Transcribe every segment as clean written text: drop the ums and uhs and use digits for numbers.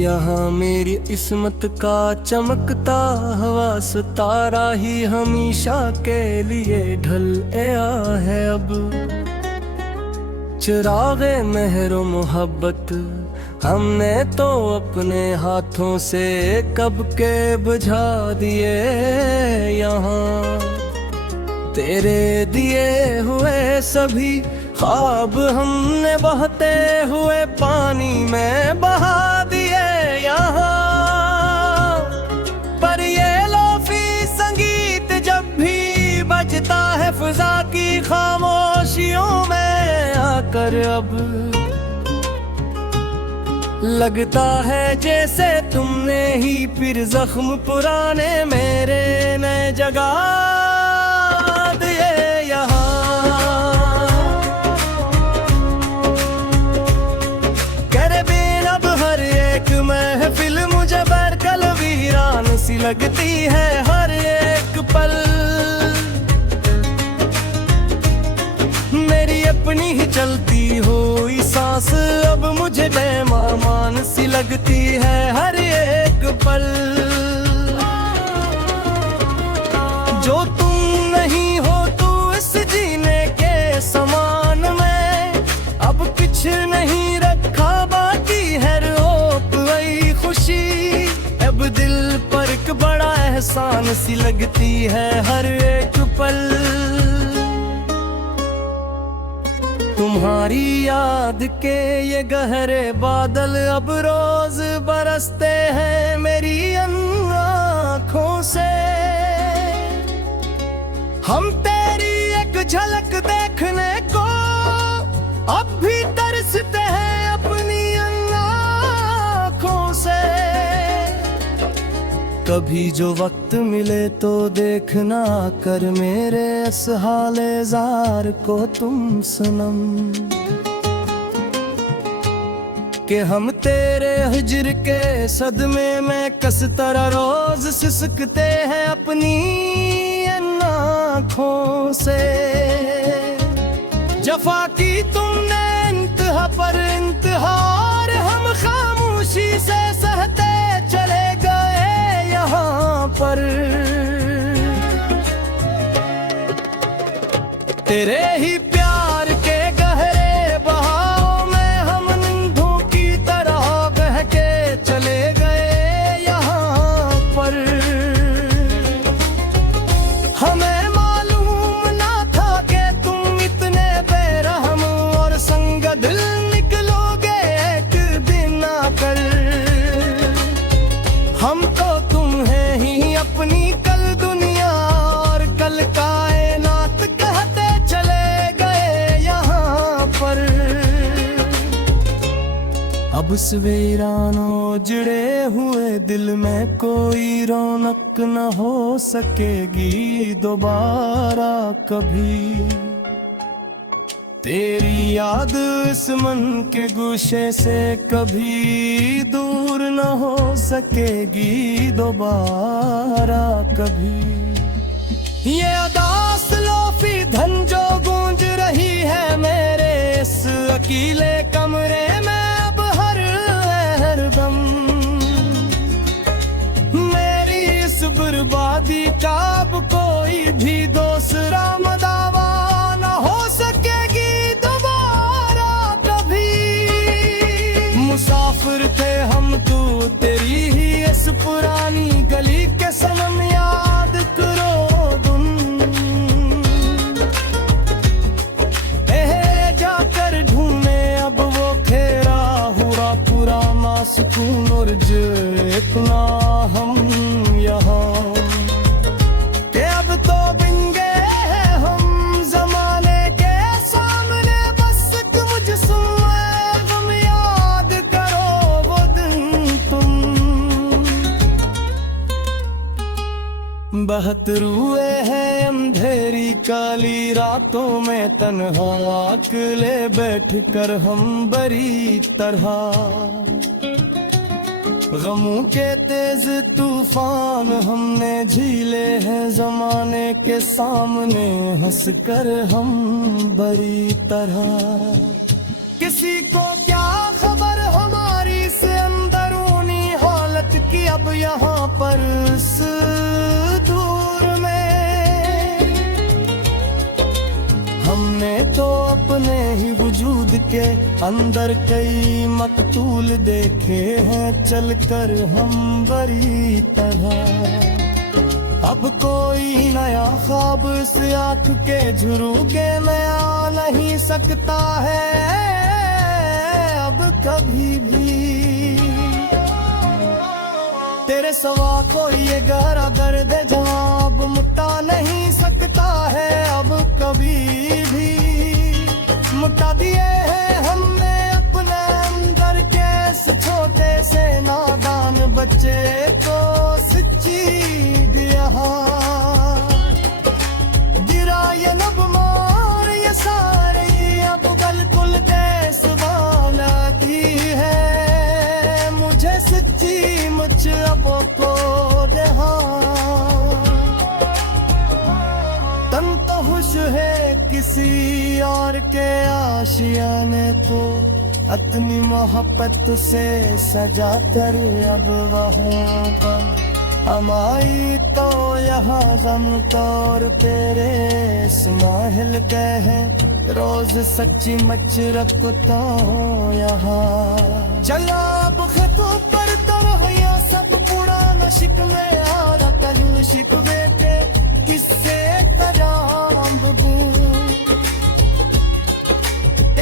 यहाँ मेरी किस्मत का चमकता हवा सितारा ही हमेशा के लिए ढल गया है। अब चिरागे मेहरो मोहब्बत हमने तो अपने हाथों से कब के बुझा दिए। यहाँ तेरे दिए हुए सभी ख्वाब हमने बहते हुए पानी में बहा दिए। यहाँ पर ये लोफी संगीत जब भी बजता है फिजा की खामोशियों में आकर, अब लगता है जैसे तुमने ही फिर जख्म पुराने मेरे नए जगा दिए। महफिल मुझे बरकल वीरान सी लगती है हर एक पल। मेरी अपनी ही चलती हुई सांस अब मुझे बेमामान सी लगती है हर एक पल। जो तुम नहीं हो तू इस जीने के समान में, अब कुछ नहीं रखा बाकी है खुशी। अब दिल पर एक बड़ा एहसान सी लगती है हर एक पल। तुम्हारी याद के ये गहरे बादल अब रोज बरसते हैं मेरी आँखों से। हम तेरी एक झलक देखने को अब भी तरसते हैं अपनी कभी जो वक्त मिले तो देखना कर मेरे इस हाले जार को तुम सनम, कि हम तेरे हिज्र के सदमे में कस तरह रोज सिसकते हैं अपनी आँखों से। जफा की तुमने इंतहा पर इंतहा और हम खामोशी से सहते चले गए यहाँ पर। तेरे ही प्यार के गहरे बहाव में हम नींदों की तरह बह के चले गए यहाँ पर। हमें मालूम ना था कि तुम इतने बेरहम और संगदिल निकलोगे एक दिन आकर। हम तो तुम्हें ही अपनी कल दुनिया और कल कायनात कहते चले गए यहाँ पर। अब इस वीरानों जुड़े हुए दिल में कोई रौनक न हो सकेगी दोबारा कभी। तेरी याद इस मन के गुशे से कभी दूर न हो सकेगी दोबारा कभी। ये अदास लोफी धन जो गूंज रही है मेरे इस अकेले कमरे में अब हर दम। मेरी इस बर्बादी का अब कोई भी दूसरा मदावा न हो सकेगी दोबारा कभी। मुसाफिर थे हम तू तेरी ही इस पुरानी गली के सनम, याद करो तुम। जाकर ढूंढे अब वो खेरा हुआ पुराना सुकून और जो इतना हम यहाँ के अब तो बिन गए हैं हम जमाने के सामने। बस मुझे तुम याद करो वो दिन तुम। बहत रुए हैं अंधेरी काली रातों में तन्हा अकेले बैठ कर हम बड़ी तरह। गमों के तेज तूफान हमने झीले हैं जमाने के सामने हंस कर हम बड़ी तरह। किसी को क्या खबर हमारी से अंदरूनी कि अब यहाँ पर इस दूर में हमने तो अपने ही वजूद के अंदर कई मकतूल देखे हैं चलकर हम बड़ी तरह। अब कोई नया ख्वाब इस आँख के झुरूगे में आ नहीं सकता है अब कभी भी। तेरे सिवा कोई ये गहरा दर्द जवाब मुटा नहीं सकता है अब कभी भी। मुटा दिए हैं हमने अपने अंदर के इस छोटे से नादान बच्चे को सच्ची दिया। गिरा ये लब मार ये सारे अब बिल्कुल देश वाला दी है मुझे सच्ची मुझ अब को देहा। तन तो खुश है किसी और के आशियाने को अपनी मोहब्बत से सजा कर अब वहाँ पर हमारी तो यहाँ गम तौर तेरे स्माहिल गए हैं रोज सच्ची मच रखता हूँ यहाँ। चला अब खतों पर तरह या सब पुराना शिकवे आ कल शिकवे थे किससे कराम बबू।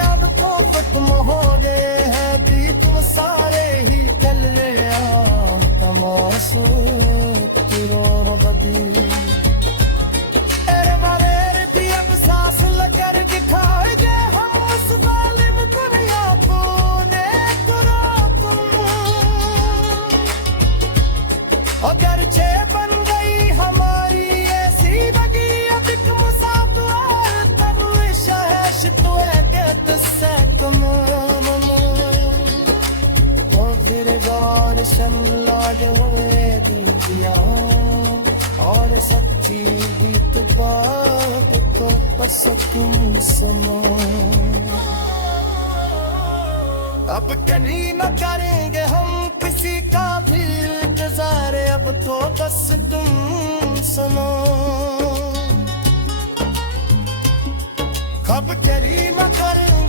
अब तो खत्म हो गए हैं भी तुम सारे ही चल रहे तमाशो तिरो बदी। अरे मरे भी अब सांस लेकर दिखाए जे हम उस जालिम दुनिया को ने करो तुम। अगर छे बन गई हमारी ऐसी बगी अब एक मुसाफिर तब शहश तो है के तुझसे कम फिर गौर शन लागे हुए दिया और सच्ची गीत बात को पसकूं सुनो। अब कहीं न करेंगे हम किसी का भी इंतजार अब तो बस तुम सुनो। अब कहीं न करेंगे